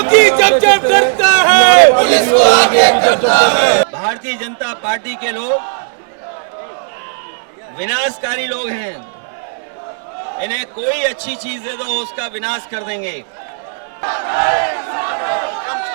योगी जब जब डरता है पुलिस को आगे करता है। भारतीय जनता पार्टी के लोग विनाशकारी लोग हैं। इन्हें कोई अच्छी चीज दे दो उसका विनाश कर देंगे।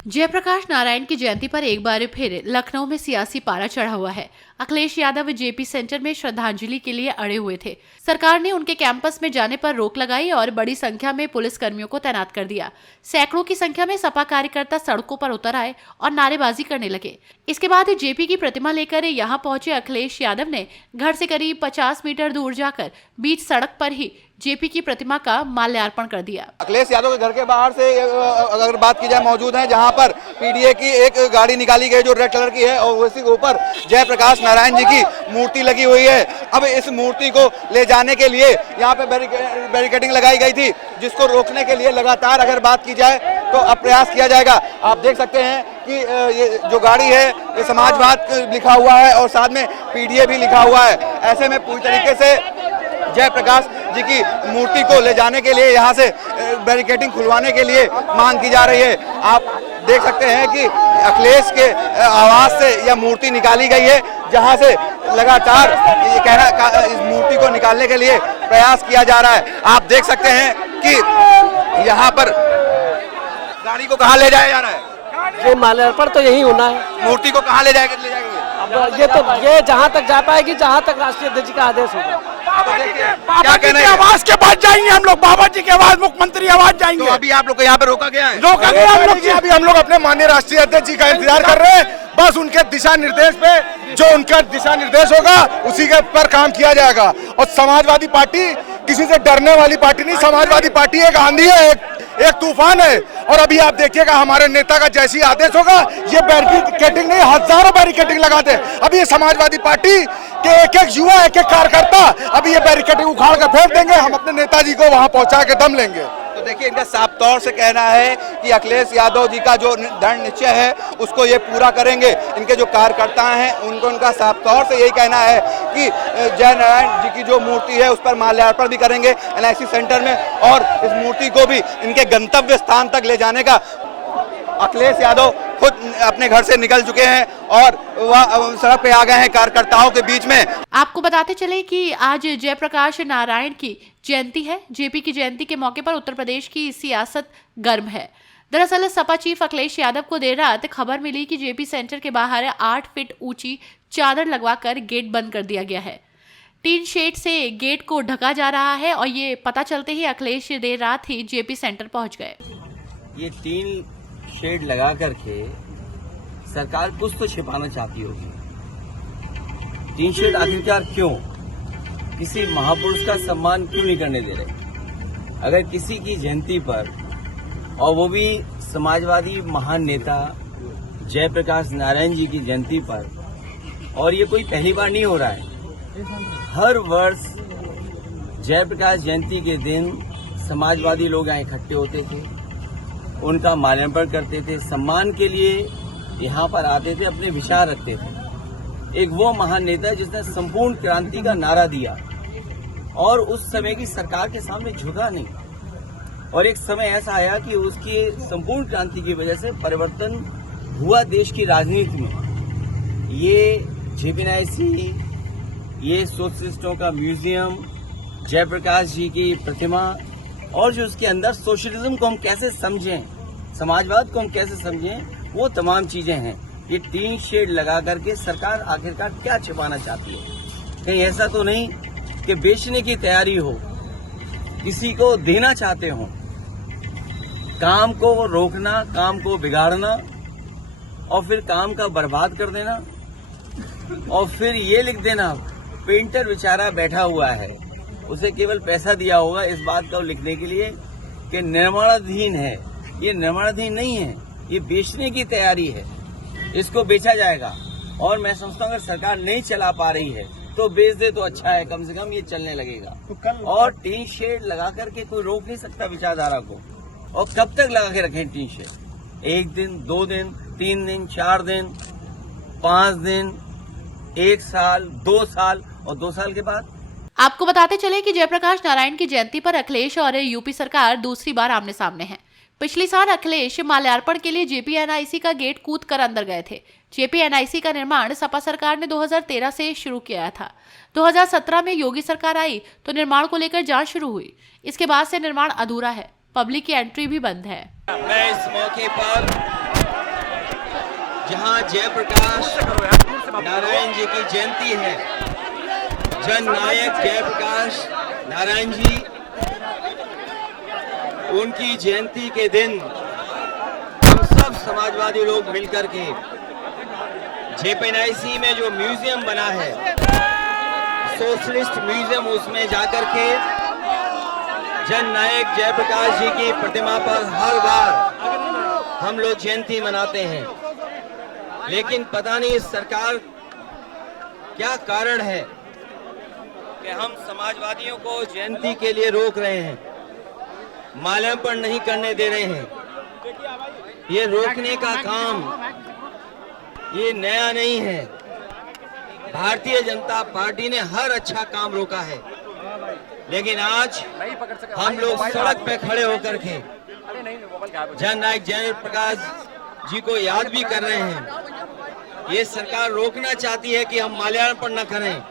जयप्रकाश नारायण की जयंती पर एक बार फिर लखनऊ में सियासी पारा चढ़ा हुआ है। अखिलेश यादव जेपी सेंटर में श्रद्धांजलि के लिए अड़े हुए थे। सरकार ने उनके कैंपस में जाने पर रोक लगाई और बड़ी संख्या में पुलिस कर्मियों को तैनात कर दिया। सैकड़ों की संख्या में सपा कार्यकर्ता सड़कों पर उतर आए और नारेबाजी करने लगे। इसके बाद जेपी की प्रतिमा लेकर यहाँ पहुंचे अखिलेश यादव ने घर से करीब 50 मीटर दूर जाकर बीच सड़क पर ही जेपी की प्रतिमा का माल्यार्पण कर दिया। अखिलेश यादव के घर के बाहर से अगर बात की जाए मौजूद है, जहां पर पीडीए की एक गाड़ी निकाली गई जो रेड कलर की है और उसी के ऊपर जयप्रकाश नारायण जी की मूर्ति लगी हुई है। अब इस मूर्ति को ले जाने के लिए यहाँ पे बैरिकेडिंग लगाई गई थी, जिसको रोकने के लिए लगातार अगर बात की जाए तो अब प्रयास किया जाएगा। आप देख सकते हैं कि ये जो गाड़ी है ये समाजवाद लिखा हुआ है और साथ में पीडीए भी लिखा हुआ है। ऐसे में पूरी तरीके से जयप्रकाश जी की मूर्ति को ले जाने के लिए यहाँ से बैरिकेडिंग खुलवाने के लिए मांग की जा रही है। आप देख सकते हैं कि अखिलेश के आवास से यह मूर्ति निकाली गई है, जहाँ से लगातार ये कहना इस मूर्ति को निकालने के लिए प्रयास किया जा रहा है। आप देख सकते हैं कि यहाँ पर गाड़ी को कहाँ ले जाया जा रहा है? ये माल्यार्पण तो यही होना है। मूर्ति को कहाँ ले जाएंगे? अब ये जहाँ तक जा पाएगी, जहाँ तक राष्ट्रीय अध्यक्ष का आदेश होगा। बाबा जी के आवास के पास जाएंगे हम लोग, बाबा जी के आवास, मुख्यमंत्री आवास जाएंगे। तो अभी आप लोग को यहाँ पे रोका गया है? रोका गया हम लोग। अभी हम लोग अपने माननीय राष्ट्रीय अध्यक्ष जी का इंतजार कर रहे हैं। बस उनके दिशा निर्देश पे जो उनका दिशा निर्देश होगा उसी के पर काम किया जाएगा। और समाजवादी पार्टी किसी से डरने वाली पार्टी नहीं। समाजवादी पार्टी एक आंधी है, एक तूफान है। और अभी आप देखिएगा हमारे नेता का जैसी आदेश होगा, ये बैरिकेडिंग नहीं, हजारों बैरिकेडिंग लगाते हैं। अभी ये समाजवादी पार्टी के एक एक युवा, एक एक कार्यकर्ता अभी ये बैरिकेडिंग उखाड़ कर फेंक देंगे। हम अपने नेताजी को वहां पहुंचा के दम लेंगे। तो देखिए, इनका साफ तौर से कहना है कि अखिलेश यादव जी का जो दृढ़ निश्चय है उसको ये पूरा करेंगे। इनके जो कार्यकर्ता हैं उनको उनका साफ तौर से यही कहना है कि जय नारायण जी की जो मूर्ति है उस पर माल्यार्पण भी करेंगे एनआईसी सेंटर में, और इस मूर्ति को भी इनके गंतव्य स्थान तक ले जाने का अखिलेश यादव खुद अपने घर से निकल चुके हैं और वह सड़क पे आ गए हैं कार्यकर्ताओं के बीच में। आपको बताते चले कि आज जयप्रकाश नारायण की जयंती है। जेपी की जयंती के मौके पर उत्तर प्रदेश की सियासत गर्म है। दरअसल सपा चीफ अखिलेश यादव को देर रात खबर मिली कि जेपी सेंटर के बाहर 8 फीट ऊंची चादर लगवाकर गेट बंद कर दिया गया है। टीन शेड से गेट को ढका जा रहा है और ये पता चलते ही अखिलेश देर रात ही जेपी सेंटर पहुंच गए। ये टीन शेड लगा करके सरकार कुछ तो छिपाना चाहती होगी। टीन शेड आखिरकार क्यों? किसी महापुरुष का सम्मान क्यों नहीं करने दे रहे? अगर किसी की जयंती पर, और वो भी समाजवादी महान नेता जयप्रकाश नारायण जी की जयंती पर, और ये कोई पहली बार नहीं हो रहा है। हर वर्ष जयप्रकाश जयंती के दिन समाजवादी लोग यहाँ इकट्ठे होते थे, उनका माल्यार्पण करते थे, सम्मान के लिए यहाँ पर आते थे, अपने विचार रखते थे। एक वो महान नेता जिसने संपूर्ण क्रांति का नारा दिया और उस समय की सरकार के सामने झुका नहीं। और एक समय ऐसा आया कि उसकी संपूर्ण क्रांति की वजह से परिवर्तन हुआ देश की राजनीति में। ये जेपीएनआईसी, ये सोशलिस्टों का म्यूजियम, जयप्रकाश जी की प्रतिमा, और जो उसके अंदर सोशलिज्म को हम कैसे समझें, समाजवाद को हम कैसे समझें, वो तमाम चीजें हैं। ये टीन शेड लगा करके सरकार आखिरकार क्या छिपाना चाहती है? कहीं ऐसा तो नहीं कि बेचने की तैयारी हो, किसी को देना चाहते हो? काम को रोकना, काम को बिगाड़ना और फिर काम का बर्बाद कर देना, और फिर ये लिख देना पेंटर बेचारा बैठा हुआ है, उसे केवल पैसा दिया होगा इस बात को लिखने के लिए कि निर्माणाधीन है। ये निर्माणाधीन नहीं है, ये बेचने की तैयारी है, इसको बेचा जाएगा। और मैं समझता हूँ अगर सरकार नहीं चला पा रही है तो बेच दे तो अच्छा है, कम से कम ये चलने लगेगा। तो और टीन शेड लगा करके कोई रोक नहीं सकता विचारधारा को। और कब तक लगा के रखें टीन शेड? 1 दिन, 2 दिन, 3 दिन, 4 दिन, 5 दिन, 1 साल, 2 साल, और 2 साल के बाद? आपको बताते चले कि जयप्रकाश नारायण की जयंती पर अखिलेश और यूपी सरकार दूसरी बार आमने सामने है। पिछले साल अखिलेश माल्यार्पण के लिए जेपीएनआईसी का गेट कूद कर अंदर गए थे। जेपीएनआईसी का निर्माण सपा सरकार ने 2013 से शुरू किया था। 2017 में योगी सरकार आई तो निर्माण को लेकर जांच शुरू हुई। इसके बाद से निर्माण अधूरा है, पब्लिक की एंट्री भी बंद है। मैं इस मौके पर जहां जयप्रकाश नारायण जी की जयंती है, जन नायक जयप्रकाश नारायण जी, उनकी जयंती के दिन हम सब समाजवादी लोग मिलकर के जेपीएनआईसी में जो म्यूजियम बना है, सोशलिस्ट म्यूजियम, उसमें जाकर के जन नायक जयप्रकाश जी की प्रतिमा पर हर बार हम लोग जयंती मनाते हैं। लेकिन पता नहीं इस सरकार क्या कारण है कि हम समाजवादियों को जयंती के लिए रोक रहे हैं, माल्यार्पण नहीं करने दे रहे हैं। ये रोकने का काम ये नया नहीं है। भारतीय जनता पार्टी ने हर अच्छा काम रोका है, लेकिन आज हम लोग सड़क पे खड़े होकर के जन नायक जयप्रकाश जी को याद भी कर रहे हैं। ये सरकार रोकना चाहती है कि हम माल्यार्पण न करें,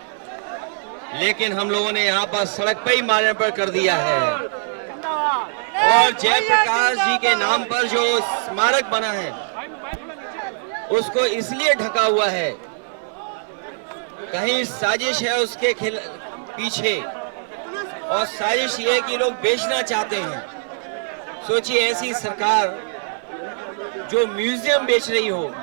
लेकिन हम लोगों ने यहाँ पर सड़क पे ही माल्यार्पण कर दिया है। और जयप्रकाश जी के नाम पर जो स्मारक बना है उसको इसलिए ढका हुआ है, कहीं साजिश है उसके पीछे, और साजिश ये कि लोग बेचना चाहते हैं। सोचिए, ऐसी सरकार जो म्यूजियम बेच रही हो,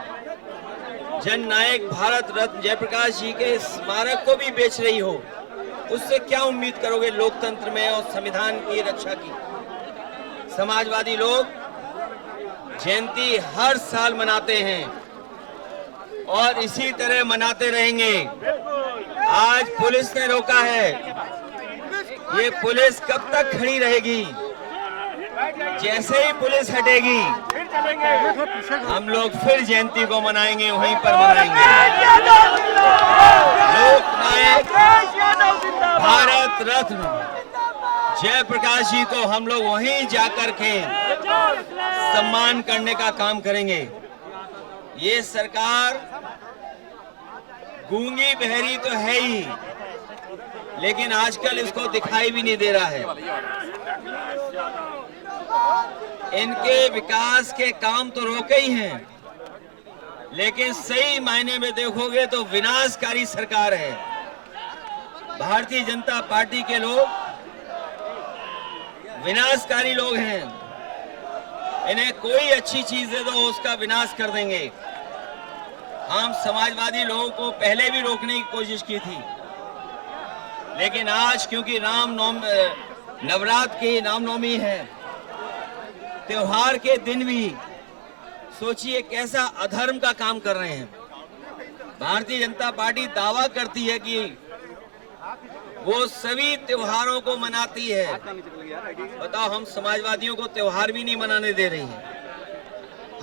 जन नायक भारत रत्न जयप्रकाश जी के स्मारक को भी बेच रही हो, उससे क्या उम्मीद करोगे लोकतंत्र में और संविधान की रक्षा की। समाजवादी लोग जयंती हर साल मनाते हैं और इसी तरह मनाते रहेंगे। आज पुलिस ने रोका है, ये पुलिस कब तक खड़ी रहेगी? जैसे ही पुलिस हटेगी हम लोग फिर जयंती को मनाएंगे, वहीं पर मनाएंगे। लोकनायक भारत रत्न जयप्रकाश जी को हम लोग वहीं जाकर के सम्मान करने का काम करेंगे। ये सरकार गूंगी बहरी तो है ही, लेकिन आजकल इसको दिखाई भी नहीं दे रहा है। इनके विकास के काम तो रोके ही हैं, लेकिन सही मायने में देखोगे तो विनाशकारी सरकार है। भारतीय जनता पार्टी के लोग विनाशकारी लोग हैं, इन्हें कोई अच्छी चीज दे दो उसका विनाश कर देंगे। हम समाजवादी लोगों को पहले भी रोकने की कोशिश की थी, लेकिन आज क्योंकि नवरात्र की रामनवमी है, त्योहार के दिन भी सोचिए कैसा अधर्म का काम कर रहे हैं। भारतीय जनता पार्टी दावा करती है कि वो सभी त्योहारों को मनाती है। बताओ, हम समाजवादियों को त्योहार भी नहीं मनाने दे रही है,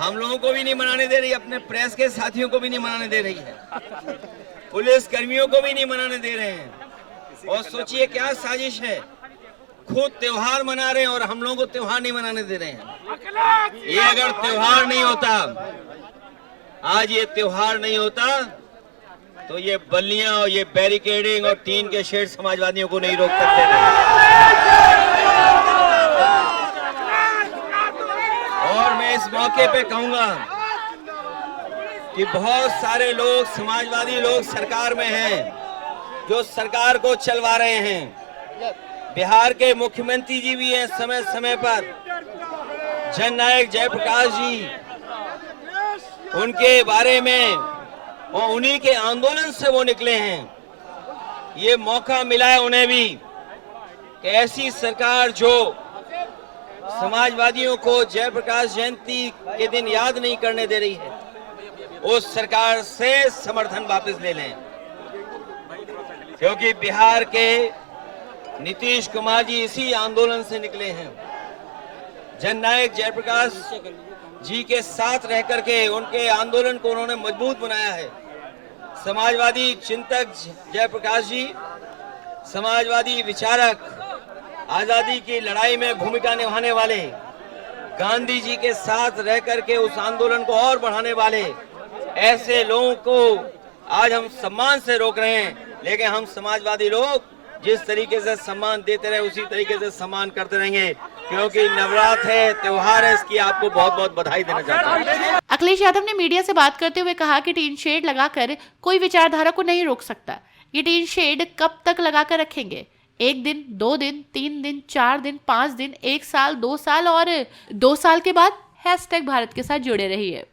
हम लोगों को भी नहीं मनाने दे रही, अपने प्रेस के साथियों को भी नहीं मनाने दे रही है, पुलिस कर्मियों को भी नहीं मनाने दे रहे हैं। और सोचिए क्या साजिश है, खुद त्योहार मना रहे हैं और हम लोगों को त्योहार नहीं मनाने दे रहे हैं। ये अगर त्योहार नहीं होता, आज ये त्योहार नहीं होता, तो ये बल्लियां और ये बैरिकेडिंग और टीन के शेड समाजवादियों को नहीं रोक सकते थे। और मैं इस मौके पे कहूंगा कि बहुत सारे लोग, समाजवादी लोग सरकार में हैं, जो सरकार को चलवा रहे हैं। बिहार के मुख्यमंत्री जी भी हैं समय समय पर, जन नायक जयप्रकाश जी, उनके बारे में और उन्हीं के आंदोलन से वो निकले हैं। ये मौका मिला है उन्हें भी कि ऐसी सरकार जो समाजवादियों को जयप्रकाश जयंती के दिन याद नहीं करने दे रही है, उस सरकार से समर्थन वापस ले लें। क्योंकि बिहार के नीतीश कुमार जी इसी आंदोलन से निकले हैं। जन नायक जयप्रकाश जी के साथ रह करके उनके आंदोलन को उन्होंने मजबूत बनाया है। समाजवादी चिंतक जयप्रकाश जी, समाजवादी विचारक, आजादी की लड़ाई में भूमिका निभाने वाले, गांधी जी के साथ रह करके उस आंदोलन को और बढ़ाने वाले ऐसे लोगों को आज हम सम्मान से रोक रहे हैं, लेकिन हम समाजवादी लोग जिस तरीके से सम्मान देते रहे उसी तरीके से सम्मान करते रहेंगे, क्योंकि नवरात्र है, त्योहार है, इसकी आपको बहुत बहुत बधाई देना चाहता हूँ। अखिलेश यादव ने मीडिया से बात करते हुए कहा कि टीन शेड लगाकर कोई विचारधारा को नहीं रोक सकता। ये टीन शेड कब तक लगाकर रखेंगे? 1 दिन, 2 दिन, 3 दिन, 4 दिन, 5 दिन, 1 साल, 2 साल और 2 साल के बाद #भारत के साथ जुड़े रहिए।